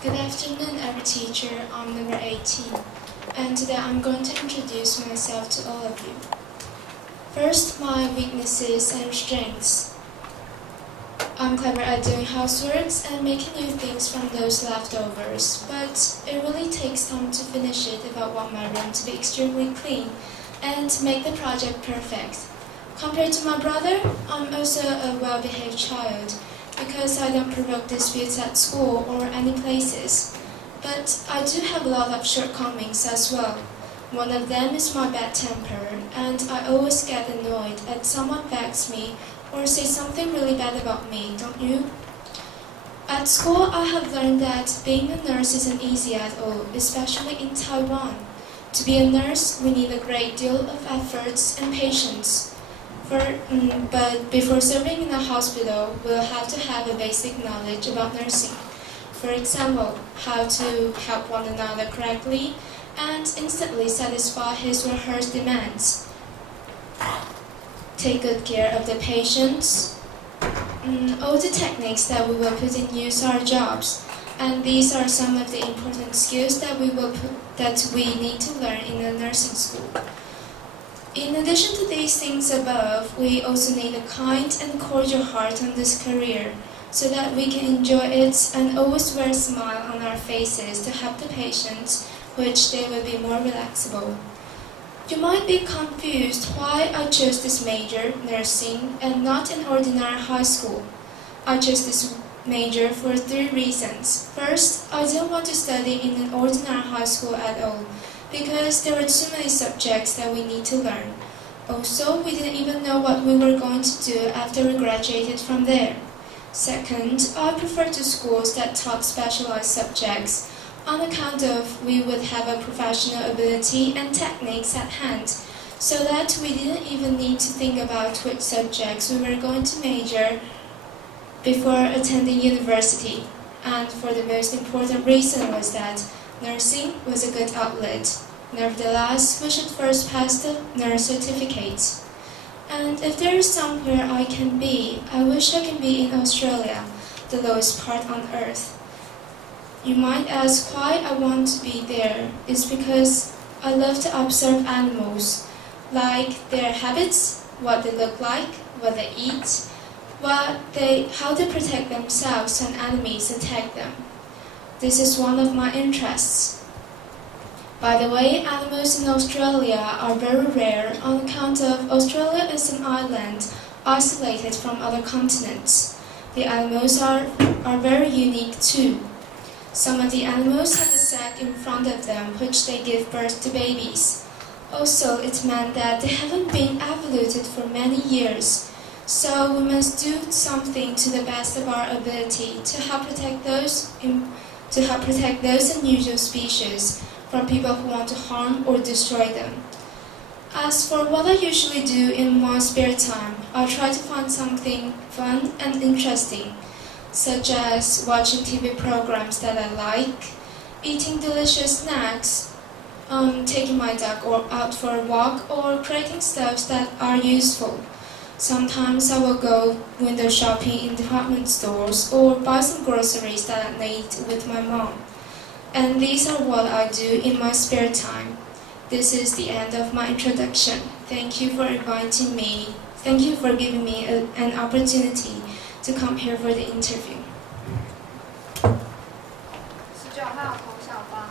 Good afternoon, every teacher. I'm number 18, and today I'm going to introduce myself to all of you. First, my weaknesses and strengths. I'm clever at doing houseworks and making new things from those leftovers, but it really takes time to finish it if I want my room to be extremely clean and to make the project perfect. Compared to my brother, I'm also a well-behaved child because I don't provoke disputes at school or any places. But I do have a lot of shortcomings as well. One of them is my bad temper, and I always get annoyed if someone begs me or says something really bad about me, don't you? At school, I have learned that being a nurse isn't easy at all, especially in Taiwan. To be a nurse, we need a great deal of efforts and patience. But before serving in a hospital, we'll have to have a basic knowledge about nursing. For example, how to help one another correctly and instantly satisfy his or her demands. Take good care of the patients. All the techniques that we will put in use are jobs, and these are some of the important skills that we need to learn in a nursing school. In addition to these things above, we also need a kind and cordial heart on this career, so that we can enjoy it and always wear a smile on our faces to help the patients, which they will be more relaxable. You might be confused why I chose this major, nursing, and not an ordinary high school. I chose this major for 3 reasons. First, I didn't want to study in an ordinary high school at all, because there were too many subjects that we need to learn. Also, we didn't even know what we were going to do after we graduated from there. Second, I preferred to schools that taught specialized subjects, on account of we would have a professional ability and techniques at hand, so that we didn't even need to think about which subjects we were going to major before attending university. And for the most important reason was that nursing was a good outlet. Nevertheless, we should first pass the nurse certificate. And if there is somewhere I can be, I wish I can be in Australia, the lowest part on earth. You might ask why I want to be there. It's because I love to observe animals, like their habits, what they look like, what they eat, how they protect themselves when enemies attack them. This is one of my interests. By the way, animals in Australia are very rare on account of Australia is an island isolated from other continents. The animals are very unique too. Some of the animals have a sac in front of them which they give birth to babies. Also, it meant that they haven't been evoluted for many years. So we must do something to the best of our ability to help protect those unusual species from people who want to harm or destroy them. As for what I usually do in my spare time, I try to find something fun and interesting, such as watching TV programs that I like, eating delicious snacks, taking my dog out for a walk, or creating stuffs that are useful. Sometimes I will go window shopping in department stores or buy some groceries that I need with my mom. And these are what I do in my spare time. This is the end of my introduction. Thank you for inviting me. Thank you for giving me an opportunity to come here for the interview. 19号孔小芳。